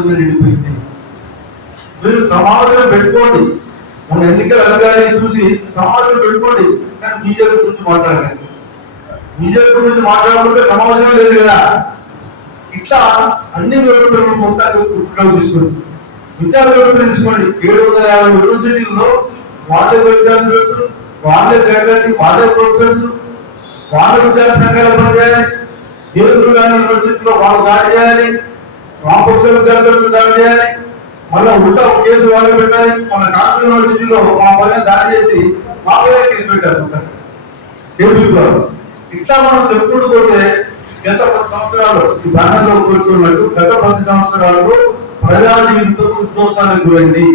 మొత్తం నిండిపోయింది. మీరు సమాజంలో పెట్టుకోండి. మన ఎన్నికల అధికారిని చూసి సమాజంలో పెట్టుకోండి. కానీ బీజేపీ గురించి మాట్లాడలేదు బీజేపీ గురించి మాట్లాడకపోతే సమావేశమే లేదు కదా. ఇట్లా అన్ని వ్యవస్థలను మొత్తం ఉపయోగం తీసుకోండి. విద్యా వ్యవస్థ తీసుకోండి. ఏడు వందల యాభై యూనివర్సిటీల్లో వాళ్ళే వైస్ ఛాన్సలర్స్ వాళ్ళే ఫ్యాకల్టీ వాళ్ళే ప్రొఫెసర్స్ వాళ్ళ విద్యార్థి సంఘాలు పనిచేయాలి. జేబులు కానీ యూనివర్సిటీలో వాళ్ళు దాడి చేయాలి. వామపక్ష విద్యార్థులకు దాడి చేయాలి. మళ్ళీ ఉల్టా కేసు వాళ్ళు పెట్టాలి. మన కాంగ్రెస్ యూనివర్సిటీలో మా పైన దాడి చేసి మా పైన కేసు పెట్టారు కేబుల్ ఇట్లా మనం చెప్పుకుంటూ పోతే గత పది సంవత్సరాలు ఈ బ్యానర్లో కోరుకున్నట్టు గత పది సంవత్సరాలు ప్రజా జీవితం విధ్వంసానికి గురైంది.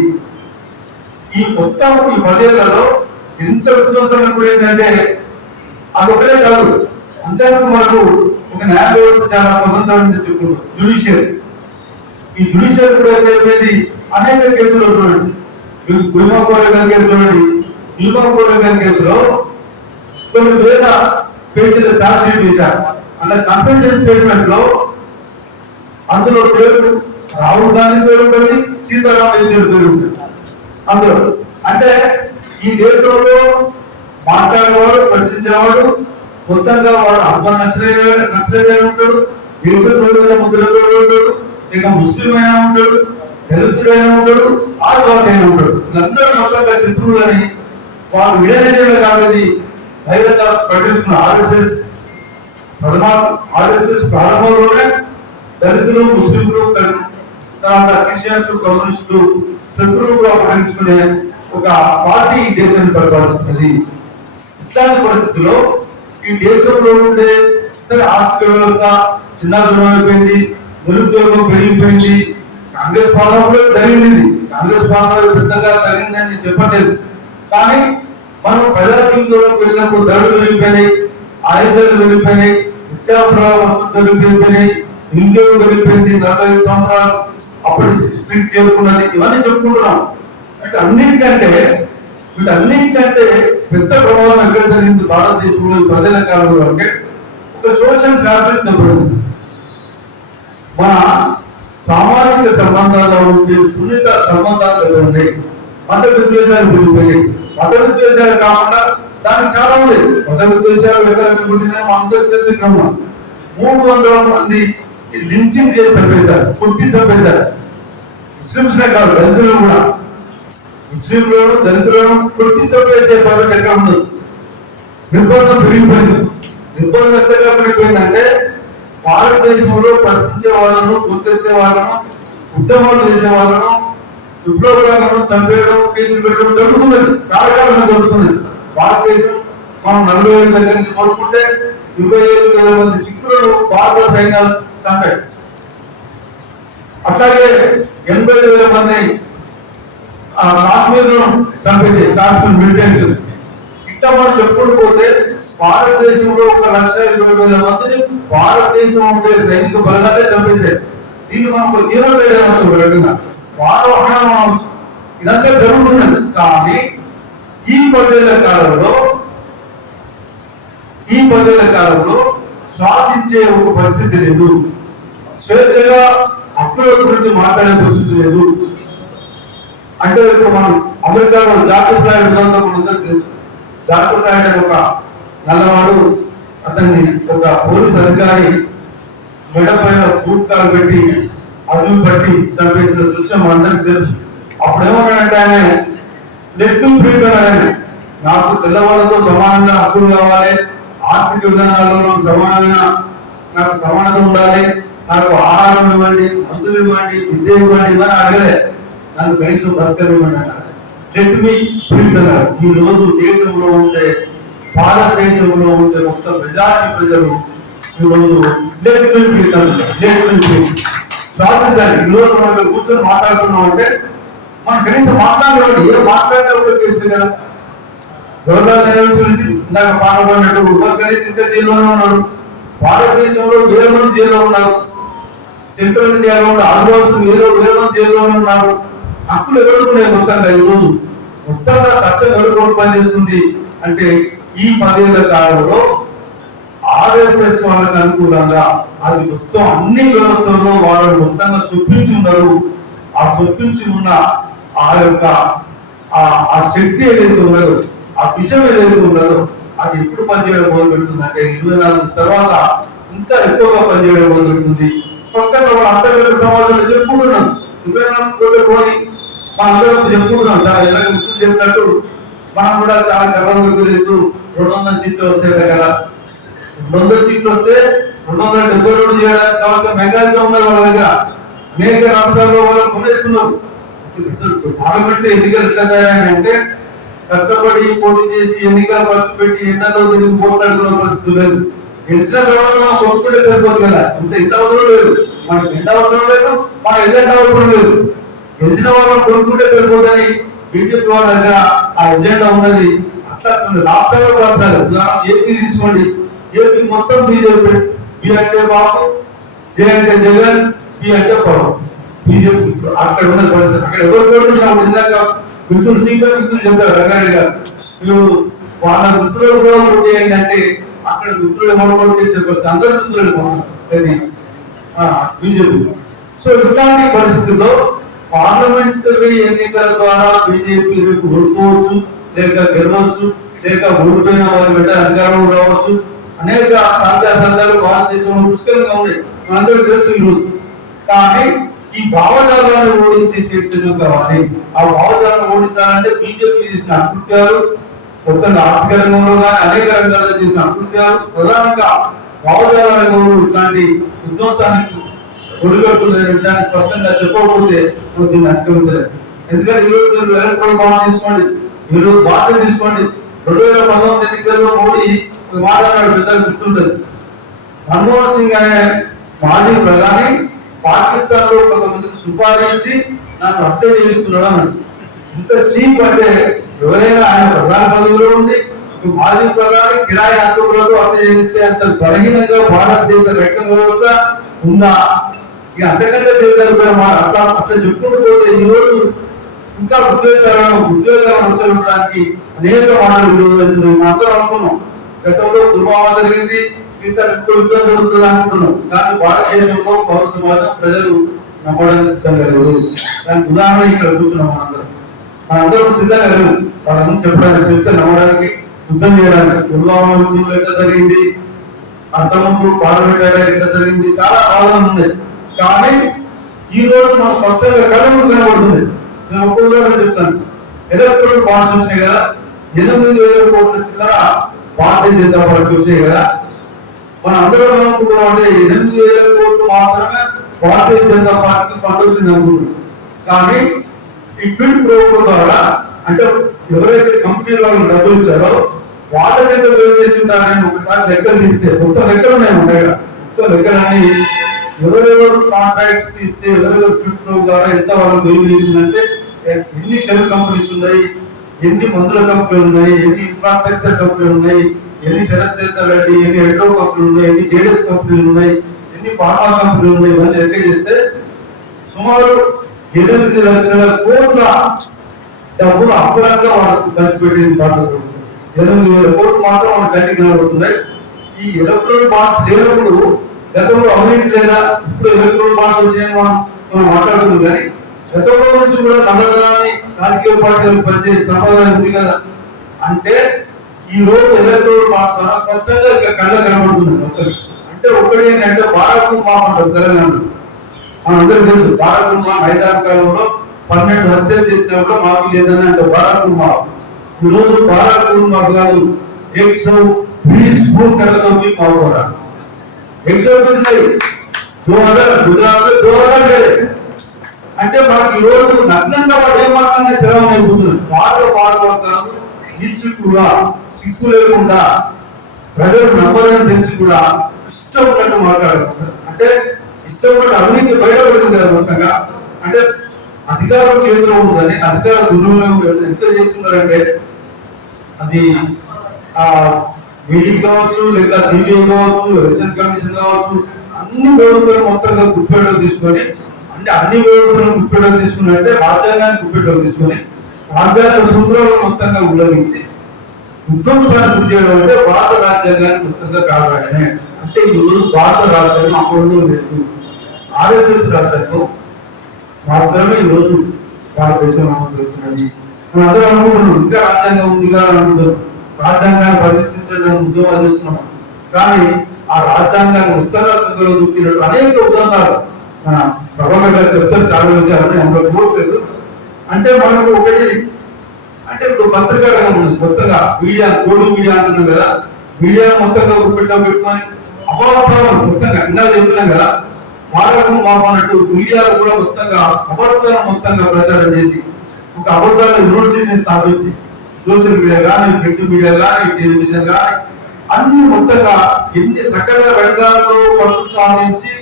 ఈ మొత్తం ఈ పదేళ్ళలో ఎంత విధ్వంసానికి గురైందంటే అదొకటే కాదు. అంతేకాదు మనకు ఒక న్యాయ వ్యవస్థ చాలా స్వతంత్రమైన చెప్పుకుంటాం. జ్యుడిషియరీ. ఈ జుడిషియరీ కూడా చెప్పేది అనేక కేసులు చూడండి భీమా కోడె గారి కేసు భీమా కోడె కేసులో కొన్ని వేల పేజీల ఛార్జ్ షీట్ చేశారు అంటే కన్ఫెషన్ స్టేట్మెంట్లో అందులో పేరు రాహుల్ గాంధీ పేరు ఉంటుంది సీతారామయ్య పేరు ఉంటుంది. అందులో అంటే ఈ దేశంలో మాట్లాడేవాడు ప్రశ్నించేవాడు మొత్తంగా వాడు అబ్బా నచ్చలేడు నచ్చలేడు ఉంటాడు దేశంలో ముద్రలో ఉంటాడు ఇక ముస్లిం అయినా ఉంటాడు దళితుడైనా ఉంటాడు ఆదివాసి అయినా ఉంటాడు. వీళ్ళందరూ మొత్తంగా శత్రువులని వాళ్ళు విడదీయడం కాదని బహిరంగ ప్రకటిస్తున్న ఆర్ఎస్ఎస్ ప్రథమ ఆర్ఎస్ఎస్ ప్రారంభంలోనే దళితులు ముస్లింలు తర్వాత క్రిస్టియన్స్ కమ్యూనిస్టులు శత్రువులుగా ప్రకటించుకునే ఒక పార్టీ ఈ దేశాన్ని పరిపాలిస్తున్నది. ఇట్లాంటి పరిస్థితుల్లో ఈ దేశంలో ఉండే ఆర్థిక వ్యవస్థ చిన్నదనం అయిపోయింది. నిరుద్యోగం పెరిగిపోయింది. కాంగ్రెస్ పాలన కూడా జరిగింది కాంగ్రెస్ పాలన పెద్దగా జరిగిందని చెప్పలేదు కానీ మనం ప్రజా జీవితంలోకి వెళ్ళినప్పుడు ధరలు వెళ్ళిపోయినాయి ఆయుధాలు వెళ్ళిపోయినాయి నిత్యావసరాల వస్తువులు వెళ్ళిపోయినాయి నిరుద్యోగం వెళ్ళిపోయింది నలభై సంవత్సరాలు. అప్పుడు స్థితి చేరుకున్నది. ఇవన్నీ చెప్పుకుంటున్నాం. అంటే అన్నిటికంటే వీటన్నిటికంటే పెద్ద ప్రభావం ఎక్కడ జరిగింది? భారతదేశంలో ప్రజల కాలంలో. అంటే ఒక సోషల్ ఫ్యాబ్రిక్ దెబ్బతింది మన సామాజిక సంబంధాల్లో ఉండే సున్నిత సంబంధాలు ఉన్నాయి మత విద్వేషాలు పెరిగిపోయి మత విద్వేషాలు కాకుండా దానికి చాలా ఉంది. మత విద్వేషాలు వ్యక్తపడుతున్నాయి మా అందరికి తెలిసిన క్రమం మూడు వందల మంది లించింగ్ చేసి చంపేశారు కొట్టి చంపేశారు ముస్లింస్నే కాదు దళితులు కూడా. ముస్లింలను దళితులను కొట్టి చంపేసే పద్ధతి ఎక్కడ ఉండదు నిర్బంధం పెరిగిపోయింది. నిర్బంధం ఎంతగా పెరిగిపోయిందంటే భారతదేశంలో ప్రశ్నించే వాళ్ళను గుర్తెత్తే వాళ్ళను ఉద్యమాలు చేసే వాళ్ళను విప్లవకారులను చంపేయడం కేసులు పెట్టడం జరుగుతుంది. కార్యక్రమం జరుగుతుంది. భారతదేశం మనం నలభై ఏళ్ళ దగ్గర నుంచి కోరుకుంటే ఇరవై ఐదు వేల మంది సిక్కులను భారత సైన్యాలు చంపాయి. అట్లాగే ఎనభై వేల మంది ఆ కాశ్మీర్ చంపేసి కాశ్మీర్ మిలిటెంట్స్. ఇట్లా మనం చెప్పుకుంటూ పోతే భారతదేశంలో ఒక లక్ష ఇరవై వేల మందిని భారతదేశం ఉండే సైనిక బలంగానే చంపేశారు. దీన్ని మనం ఒక జీరో సైడ్ అనవచ్చు రకంగా వారు అహం ఇదంతా జరుగుతున్నది. కానీ ఈ పదేళ్ళ కాలంలో ఈ పదేళ్ళ కాలంలో శ్వాసించే ఒక పరిస్థితి లేదు. స్వేచ్ఛగా హక్కుల గురించి మాట్లాడే పరిస్థితి లేదు. అంటే ఇప్పుడు మనం అమెరికాలో జాకబ్ ఫ్లాయిడ్ గ్రంథం మనందరూ తెలుసు. జాకబ్ ఫ్లాయిడ్ అనే ఒక నల్లవాడు అతన్ని ఒక పోలీస్ అధికారి మెడ పైన బూట్కాలు పెట్టి అదుపు పట్టి చంపేసిన దృశ్యం అందరికి తెలుసు. అప్పుడు ఏమన్నాడంటే ఆయన లెట్ టు బ్రీత్ నాకు తెల్లవాళ్ళతో సమానంగా హక్కులు కావాలి ఆర్థిక విధానాల్లో నాకు సమానంగా నాకు సమానత ఉండాలి నాకు ఆహారం ఇవ్వండి మందులు ఇవ్వండి విద్య ఇవ్వండి ఇవన్నీ అడగలే. నాకు కనీసం బ్రతకలు ఇవ్వండి అన్నాడు లెట్ మీ బ్రీత్ అన్నాడు ఈ రోజు దేశంలో ఉండే భారతదేశంలో ఉండే మొత్తం మెజారిటీ ప్రజలు ఈ రోజు లెట్ మీ బ్రీత్ సాధించాలి ఈ మనం కూర్చొని మాట్లాడుతున్నాం అంటే మనం కనీసం మాట్లాడేవాడు ఏ మాట్లాడేవాడు కేసు కదా జవహర్లాల్ నెహ్రూ నుంచి ఇందాక పాల్గొన్నట్టు ఇంకా జైల్లోనే ఉన్నాడు. భారతదేశంలో వేల మంది జైల్లో ఉన్నారు? సెంట్రల్ ఇండియాలో ఉన్న ఆదివాసులు వేల వేల మంది జైల్లోనే ఉన్నారు? హక్కులు ఎవరుకున్నాయి మొత్తంగా ఈ మొత్తంగా చట్టం ఎవరు పనిచేస్తుంది? అంటే ఈ పదేళ్ళ కాలంలో ఆర్ఎస్ఎస్ వాళ్ళకి అనుకూలంగా అది మొత్తం అన్ని వ్యవస్థల్లో వాళ్ళు మొత్తంగా చొప్పించి ఉన్నారు ఆ చొప్పించి ఉన్న ఆ యొక్క ఆ ఆ శక్తి ఏదైతే ఉన్నదో ఆ విషయం ఏదైతే ఉన్నదో అది ఎప్పుడు పనిచేయడం మొదలు పెడుతుంది అంటే ఇరవై నాలుగు తర్వాత ఇంకా ఎక్కువగా పనిచేయడం మొదలు పెడుతుంది. స్పష్టంగా మన అంతర్గత సమాజంలో చెప్పుకుంటున్నాం ఇరవై నాలుగు పోని మన అందరం చెప్పుకుంటున్నాం చాలా ఎలా గుర్తు చెప్పినట్టు మనం కూడా చాలా గర్వంగా గురించి రెండు వందల సీట్లు వస్తే కదా రెండు వందల సీట్లు వస్తే రెండు వందల డెబ్బై రెండు చేయడానికి కావాల్సిన మెకానిజం ఉన్నారు వాళ్ళ దగ్గర. అనేక రాష్ట్రాల్లో వాళ్ళు కొనేస్తున్నారు. పార్లమెంట్ ఎన్నికలు ఎట్లా తయారని అంటే కష్టపడి పోటీ చేసి ఎన్నికలు ఖర్చు పెట్టి ఎండలో తిరిగి పోట్లాడుకున్న పరిస్థితి లేదు. గెలిచిన తర్వాత మనం కొనుక్కుంటే సరిపోదు కదా. ఇంత ఇంత అవసరం లేదు. మనకి ఎండ అవసరం లేదు మన ఎజెండా అవసరం లేదు. గెలిచిన వాళ్ళని కొనుక్కుంటే సరిపోదని బీజేపీ వాళ్ళ దగ్గర ఆ ఎజెండా ఉన్నది. అట్లా కొన్ని రాష్ట్రాల్లో ఉదాహరణ ఏపీ తీసుకోండి. ఏపీ మొత్తం బీజేపీ. బి అంటే బాబు జే అంటే జగన్ బి అంటే పవన్. బీజేపీ అక్కడ ఉన్న పరిస్థితి. అక్కడ ఎవరు కోరుతున్నారు ఇందాక మిత్రులు సీట్లో మిత్రులు చెప్పారు రంగారెడ్డి గారు. మీరు వాళ్ళ మిత్రులు కూడా పోటీ ఏంటంటే అక్కడ మిత్రులు ఎవరు పోటీ చేసే అందరు మిత్రులు పోతున్నారు. బీజేపీ. సో ఇట్లాంటి పరిస్థితుల్లో పార్లమెంటరీ ఎన్నికల ద్వారా బీజేపీ రేపు ఓడుకోవచ్చు లేక గెలవచ్చు లేక ఓడిపోయిన వారి వెంట అధికారంలో రావచ్చు. అనేక సాధ్య సందర్భాలు భారతదేశంలో పుష్కలంగా ఉన్నాయి. మనందరూ తెలుసు ఈరోజు కానీ ఈ భావజాలాన్ని ఓడించే శక్తులు కావాలి. ఆ భావజాలను ఓడించాలంటే బీజేపీ చేసిన అకృత్యాలు కొత్తగా ఆర్థిక రంగంలో కానీ అనేక రంగాల్లో చేసిన అకృత్యాలు ప్రధానంగా భావజాల రంగంలో ఇట్లాంటి విధ్వంసానికి ఒడిగడుతుందనే విషయాన్ని స్పష్టంగా చెప్పకపోతే దీన్ని అధిగమించలేదు ఎందుకంటే ఈరోజు రోజు మీరు ఎలక్ట్రల్ తీసుకోండి మీరు భాష తీసుకోండి. రెండు వేల పంతొమ్మిది ఎన్నికల్లో మోడీ ఒక మాట అన్నాడు పెద్దలు మన్మోహన్ సింగ్ అనే మాజీ ప్రధాని పాకిస్తాన్లో కొంతమందికి సుపారించి నన్ను హత్య చేయిస్తున్నాడు అన్నాడు. ఇంత చీప్ అంటే ఎవరైనా ఆయన ప్రధాన పదవిలో ఉండి మాజీ ప్రధాని కిరాయి హక్కులతో హత్య చేస్తే అంత బలహీనంగా భారతదేశ రక్షణ వ్యవస్థ ఉందా? ఇక అంతకంటే తెలిసారు మాట అట్లా అట్లా చెప్పుకుంటూ పోతే ఈ రోజు ఇంకా ఉద్యోగాలను ఉద్యోగాలను ఉంచడానికి అనేక మాటలు అందరూ అందరం అనుకున్నాం. గతంలో పుల్వామా జరిగింది. ఈసారి ఇంకో యుద్ధం జరుగుతుంది అనుకున్నాం. కానీ భారతదేశంలో పౌర సమాజం ప్రజలు నమ్మడానికి సిద్ధంగా లేరు దానికి ఉదాహరణ ఇక్కడ కూర్చున్నాం మనందరం. మనందరం సిద్ధంగా లేరు వాళ్ళందరూ చెప్పడానికి చెప్తే నమ్మడానికి యుద్ధం చేయడానికి. పుల్వామా యుద్ధంలో ఎట్లా జరిగింది? అంతకుముందు పార్లమెంట్ ఏడాది ఎట్లా జరిగింది? చాలా బాధ ఉంది. కానీ ఈ రోజు మనం స్పష్టంగా కళ్ళ ముందు కనబడుతుంది. నేను ఒక ఉదాహరణ చెప్తాను. ఎలక్ట్రానిక్ బాండ్స్ వచ్చాయి కదా ఎనిమిది వేల కోట్ల చిల్లర భారతీయ జనతా పార్టీ వచ్చాయి కదా. మనం అందరం అనుకుంటున్నాం అంటే ఎనిమిది వేల కోట్లు మాత్రమే భారతీయ జనతా పార్టీకి ఫండ్ వచ్చింది అనుకుంటున్నాం. కానీ ఈ క్విడ్ ప్రోకో ద్వారా అంటే ఎవరైతే కంపెనీ వాళ్ళు డబ్బులు ఇచ్చారో వాళ్ళ దగ్గర వేలు చేసి ఉంటారని ఒకసారి లెక్కలు తీస్తే మొత్తం లెక్కలు ఉన్నాయి ఉంటాయి కదా మొత్తం లెక్కలు అనేవి ఎవరెవరు కాంట్రాక్ట్స్ తీస్తే ఎవరెవరు క్రిప్టో ద్వారా ఎంత వాళ్ళు వేలు చేసిందంటే ఎన్ని సెల్ కంపెనీస్ ఉన్నాయి ఎన్ని మందుల కంపెనీలు ఉన్నాయి ఎన్ని ఇన్ఫ్రాస్ట్రక్చర్ కంపెనీలు ఉన్నాయి ఎన్ని శరత్ రెడ్డి ఎన్ని ఎడ్రో కంపెనీలు ఉన్నాయి ఎన్ని జేడీఎస్ కంపెనీలు ఉన్నాయి ఎన్ని ఫార్మా కంపెనీలు ఉన్నాయి ఇవన్నీ లెక్క చేస్తే సుమారు ఎనిమిది లక్షల కోట్ల డబ్బులు అప్పులంగా వాళ్ళకు ఖర్చు పెట్టింది భారత ప్రభుత్వం ఎనిమిది వేల కోట్లు మాత్రం మన కంటికి కనబడుతున్నాయి ఈ ఎలక్ట్రానిక్ బాండ్స్ లేనప్పుడు గతంలో అవినీతి లేదా ఇప్పుడు ఎలక్ట్రల్ భాష విషయంలో మనం మాట్లాడుతున్నాం కానీ గతంలో నుంచి కూడా నల్లధనాన్ని రాజకీయ పార్టీలు పనిచేసే సంప్రదాయం ఉంది కదా. అంటే ఈ రోజు ఎలక్ట్రల్ ద్వారా స్పష్టంగా ఇక్కడ కళ్ళ కనబడుతుంది అంటే ఒకటి ఏంటంటే భారత్ మా అంటారు తెలంగాణలో. మనందరూ తెలుసు భారత్ మా ఐదారు కాలంలో పన్నెండు హత్యలు చేసినప్పుడు మాకు లేదని అంటే భారత్ మా. ఈ రోజు భారత్ మా కాదు. ఎక్స్ పీస్ఫుల్ కథతో మీకు అవుతారా ఎగ్జాంపుల్స్ లేదు టూ హండ్రెడ్ అంటే మనకి ఈరోజు నగ్నంగా వాడు ఏం మాట్లాడినా చదవం అయిపోతుంది. వాళ్ళు పాడుకోవద్దాము నిస్సిగ్గుగా సిగ్గు లేకుండా ప్రజలు నమ్మదని తెలిసి కూడా ఇష్టం ఉన్నట్టు మాట్లాడుతున్నారు అంటే ఇష్టం ఉన్నట్టు అవినీతి బయటపడింది కదా మొత్తంగా. అంటే అధికారం చేతిలో ఉందని అధికార దుర్వినియోగం ఎంత చేస్తున్నారంటే అది ఆ కావచ్చు లేదా సిబిఐ కావచ్చు ఎలక్షన్ కమిషన్ కావచ్చు అన్ని వ్యవస్థలు మొత్తంగా గుప్పెట్లో తీసుకొని అంటే అన్ని వ్యవస్థలను గుప్పెట్లో తీసుకుని అంటే రాజ్యాంగాన్ని గుప్పెట్లో తీసుకొని రాజ్యాంగ సూత్రాలను మొత్తంగా ఉల్లంఘించి విధ్వంసాన్ని గురి చేయడం అంటే భారత రాజ్యాంగాన్ని మొత్తంగా కావాలనే అంటే ఈ రోజు భారత రాజ్యాంగం అప్పుడు లేదు. ఆర్ఎస్ఎస్ రాజ్యాంగం మాత్రమే ఈ రోజు భారతదేశంలో అమలు జరుగుతున్నది. మనం అందరూ అనుకుంటున్నాం ఇంకా రాజ్యాంగం ఉందిగా అనుకుంటున్నాం. రాజ్యాంగాన్ని పరిరక్షించడానికి ఉద్యమాలు చేస్తున్నాం. కానీ ఆ రాజ్యాంగాన్ని ఉత్తరాఖంలో చూపినట్టు అనేక ఉదాహరణలు మన ప్రభాకర్ గారు చెప్తారు చాలా విషయాలని అందులో కోరలేదు అంటే మనకు ఒకటి అంటే ఇప్పుడు పత్రికా రంగం ఉంది కొత్తగా మీడియా కోడు మీడియా అంటున్నాం కదా. మీడియా మొత్తంగా పెట్టాం పెట్టుకొని అపవాస్తాలను మొత్తంగా ఇందాక చెప్తున్నాం కదా. మారకం మాపన్నట్టు మీడియాలు కూడా మొత్తంగా అపవాస్తాలను మొత్తంగా ప్రచారం చేసి ఒక అబద్ధాల యూనివర్సిటీని స్థాపించి సోషల్ మీడియా కానీ ప్రింట్ మీడియా కానీ టెలివిజన్ కానీ అన్ని మొత్తంగా ఎన్ని సకల రంగాల్లో పనులు సాధించి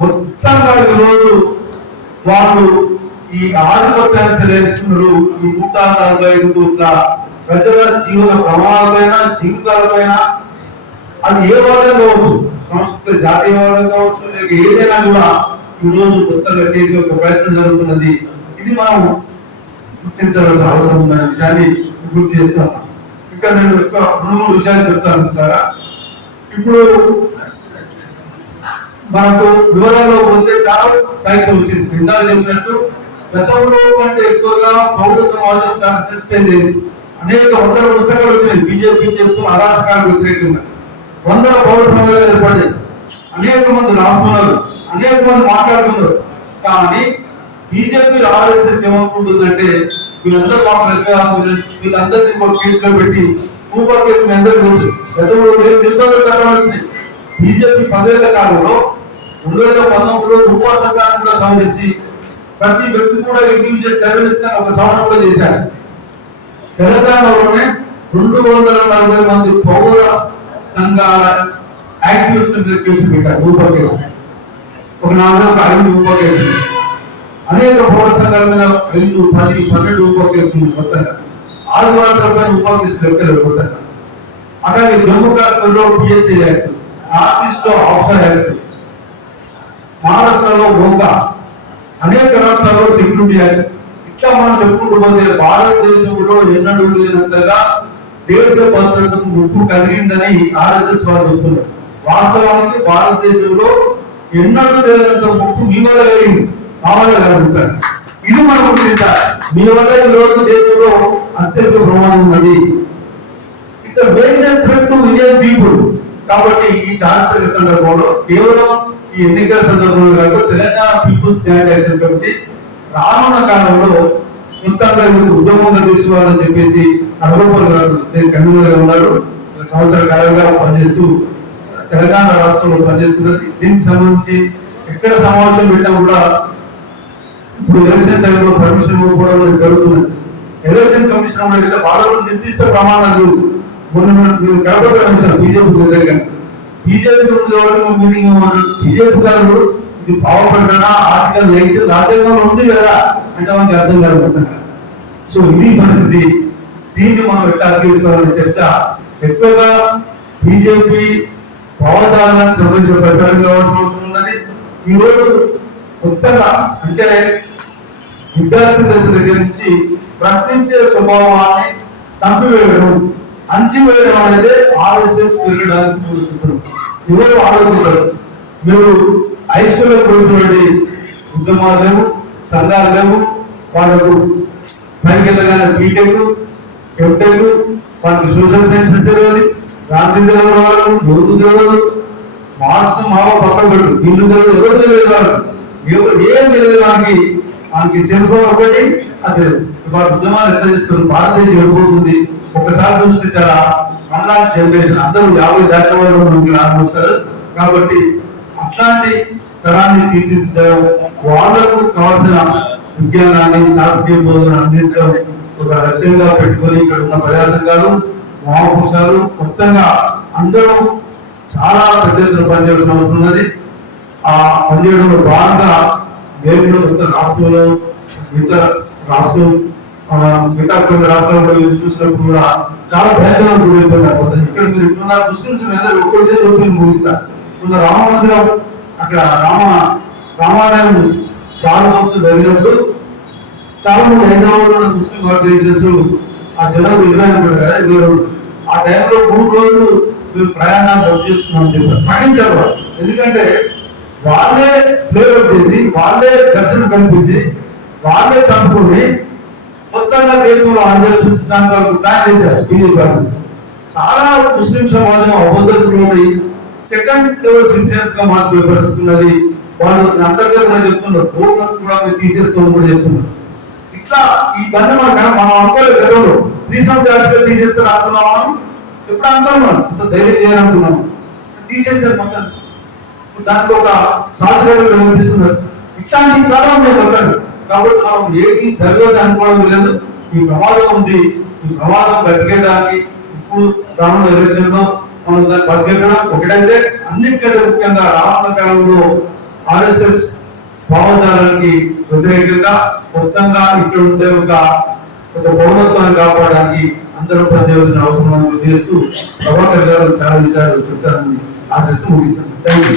మొత్తంగా ఈరోజు వాళ్ళు ఈ ఆధిపత్యాన్ని చెల్లిస్తున్నారు ఈ నూట నలభై ఐదు కోట్ల ప్రజల జీవన ప్రమాణాలపైన జీవితాలపైన అది ఏ వాదం కావచ్చు? సంస్కృత జాతీయవాదం కావచ్చు లేక ఏదైనా కూడా ఈ రోజు కొత్తగా చేసే ఒక ప్రయత్నం జరుగుతున్నది. ఇది మనం గుర్తించవలసిన అవసరం ఉందనే విషయాన్ని పూర్తి చేస్తాను ఇంకా నేను ఒక మూడు విషయాలు చెప్తాను అనుకుంటారా ఇప్పుడు మనకు వివరాల్లో పోతే చాలా సాహిత్యం వచ్చింది. ఇందాక చెప్పినట్టు గతంలో కంటే ఎక్కువగా పౌర సమాజం చాలా సస్పెండ్ అయింది అనేక వందల పుస్తకాలు వచ్చినాయి. బీజేపీ చేస్తూ అరాచకాలకు వ్యతిరేకంగా. వందల పౌర సమాజాలు ఏర్పడ్డాయి. అనేక మంది రాస్తున్నారు అనేక మంది మాట్లాడుతున్నారు కానీ బీజేపీ ఆర్ఎస్ఎస్ ఏమనుకుంటుందంటే వీళ్ళందరూ మాట్లాడక వీళ్ళందరినీ ఒక కేసులో పెట్టి కూపా కేసు మీ తెలుసు. గతంలో వేరే నిర్బంధ చట్టాలు వచ్చినాయి బీజేపీ పదేళ్ళ కాలంలో రెండు వేల పంతొమ్మిదిలో రూపా చట్టాన్ని కూడా సవరించి ప్రతి వ్యక్తి కూడా ఇండివిజువల్ టెర్రరిస్ట్ అని ఒక సవరణ కూడా చేశారు. తెలంగాణలోనే రెండు వందల నలభై మంది పౌర సంఘాల యాక్టివిస్ట్ మీద కేసు పెట్టారు రూపా కేసు. ఒక నాలుగు ఒక ఐదు రూపా కేసు అనేక పౌర సంఘాల ఐదు పది పన్నెండు ఉపకేసులు కేసులు కొత్తగా ఆదివాసులపై రూపా కేసులు కొత్తగా అలాగే జమ్మూ కాశ్మీర్లో పిఎస్సీ యాక్ట్ నార్త్ ఈస్ట్లో ఆఫ్సర్ యాక్ట్ మహారాష్ట్రలో గోకా అనేక రాష్ట్రాల్లో సెక్యూరిటీ యాక్ట్ ఇట్లా మనం చెప్పుకుంటూ పోతే భారతదేశంలో ఎన్నడూ లేనంతగా దేశ భద్రతకు ముప్పు కలిగిందని ఆర్ఎస్ఎస్ వాళ్ళు చెప్తున్నారు. వాస్తవానికి భారతదేశంలో ఎన్నడూ లేనంత ముప్పు మీ వల్ల కలిగింది. మా ఇది మనకు మీ వల్ల ఈ రోజు దేశంలో అత్యంత ప్రమాదం ఉన్నది. It's major threat to Indian people కాబట్టి ఈ చారిత్రక సందర్భంలో కేవలం ఈ ఎన్నికల సందర్భంలో కాదు Telangana people's stand action committee రానున్న కాలంలో మొత్తంగా ఇది ఉద్యమంగా తీసుకోవాలని చెప్పేసి అడగోపాల్ గారు కన్వీనర్గా ఉన్నారు సంవత్సరాల సంవత్సర కాలంగా పనిచేస్తూ తెలంగాణ రాష్ట్రంలో పనిచేస్తున్నది. దీనికి సంబంధించి ఎక్కడ సమావేశం పెట్టినా కూడా ఇప్పుడు ఎలక్షన్ టైంలో పర్మిషన్ ఇవ్వడం జరుగుతుంది. ఎలక్షన్ కమిషన్ అనేది వాళ్ళకు నిర్దిష్ట ప్రమాణాలు మొన్న మీరు కడప కమిషన్ బీజేపీ దగ్గర బీజేపీ ఉంది కాబట్టి మీటింగ్ బీజేపీ గారు ఇది పావపడ్డా ఆర్టికల్ ఎయిట్ రాజ్యాంగంలో ఉంది కదా అంటే మనకి అర్థం కాదు సో ఇది పరిస్థితి. దీన్ని మనం ఎట్లా తీసుకోవాలనే చర్చ ఎక్కువగా బీజేపీ భావజాలానికి సంబంధించిన ప్రచారం కావాల్సిన అవసరం ఉందని ఈరోజు కొత్తగా అంటే విద్యార్థి దశ దగ్గర నుంచి ప్రశ్నించే స్వభావాన్ని చంపివేయడం అంచివేయడం అనేది ఆర్ఎస్ఎస్ పెరగడానికి మూల సూత్రం ఎవరు ఆలోచిస్తారు. మీరు హై స్కూల్లో పోయినటువంటి ఉద్యమాలు లేవు సంఘాలు లేవు. వాళ్ళకు పైకి వెళ్ళగానే బీటెక్ ఎంటెక్ వాళ్ళకి సోషల్ సైన్స్ తెలియాలి. గాంధీ తెలియని వాళ్ళు యోగు తెలియదు. మార్క్స్ మావ పక్కన పెట్టు. వీళ్ళు తెలియదు ఎవరు తెలియదు వాళ్ళు? ఏం తెలియదు వాళ్ళకి మనకి సెల్ ఫోన్ ఒకటి అది తెలియదు ఉద్యమాలు ఎట్లా చేస్తున్నారు? భారతదేశం వెళ్ళిపోతుంది ఒకసారి చూస్తే చాలా అట్లాంటి జనరేషన్ అందరూ యాభై దాటిన వాళ్ళు మనకి ఆరంభిస్తారు కాబట్టి అట్లాంటి తరాన్ని తీర్చిదిద్దడం వాళ్ళకు కావాల్సిన విజ్ఞానాన్ని శాస్త్రీయ బోధన అందించడం ఒక లక్ష్యంగా పెట్టుకొని ఇక్కడ ఉన్న ప్రజా సంఘాలు మహాపురుషాలు మొత్తంగా అందరూ చాలా పెద్ద ఎత్తున పనిచేయాల్సిన అవసరం ఉన్నది. ఆ పనిచేయడంలో భాగంగా మేము కూడా రాష్ట్రంలో మిగతా రాష్ట్రం మిగతా కొన్ని రాష్ట్రాల్లో చూసినప్పుడు కూడా చాలా భయంకరంగా గురైపోయినారు ఇక్కడ మీరు ఇప్పుడున్న ముస్లింస్ మీద ఒక్కటి చేసి ముగిస్తారు ఉన్న రామ మందిరం అక్కడ రామ రామాలయం ప్రారంభోత్సవం జరిగినప్పుడు చాలా మంది హైదరాబాద్లో ముస్లిం ఆర్గనైజేషన్స్ ఆ జనాలు ఎదురైనప్పుడు కదా ఇరవై ఆ టైంలో మూడు రోజులు మీరు ప్రయాణాలు రద్దు చేస్తున్నామని చెప్పారు పాటించారు ఎందుకంటే వాళ్ళే ప్లేఅవుట్ చేసి వాళ్ళే ఘర్షణ కల్పించి వాళ్ళే చంపుకుని మొత్తంగా దేశంలో ఆందోళన సృష్టించడానికి వాళ్ళు ప్లాన్ చేశారు బీజేపీ పార్టీ చాలా ముస్లిం సమాజం అబద్ధతులు సెకండ్ లెవెల్ సిటిజన్స్గా మార్పులు పరిస్థితున్నది. వాళ్ళు అంతర్గతంగా చెప్తున్నారు. ఓట్లను కూడా మీరు తీసేస్తామని కూడా చెప్తున్నారు. ఇట్లా ఈ బంధం మనం మనం అనుకోలేదు గతంలో రీసెంట్ ఆర్టికల్ తీసేస్తారు అనుకున్నామా? ఎప్పుడు అనుకున్నాం ఇంత ధైర్యం చేయాలనుకున్నాం తీసేసారు మొత్తం. దానికి ఒక సాధ్యత కనిపిస్తున్నారు ఇట్లాంటి చాలా ఉన్నాయి పక్కన కాబట్టి మనం ఏది జరగదు అనుకోవడం లేదు. ఈ ప్రమాదం ఉంది. ఈ ప్రమాదం కట్టుకెళ్ళడానికి ఇప్పుడు రానున్న ఎలక్షన్ మనం దాన్ని పరిశీలన ఒకటైతే అన్నిటికంటే ముఖ్యంగా రానున్న కాలంలో ఆర్ఎస్ఎస్ భావజాలానికి వ్యతిరేకంగా మొత్తంగా ఇక్కడ ఉండే ఒక ఒక పౌరత్వాన్ని కాపాడడానికి అందరూ పనిచేయాల్సిన అవసరం చేస్తూ ప్రభాకర్ గారు చాలా విషయాలు చెప్తారని ఆశిస్తూ ముగిస్తాను థ్యాంక్ యూ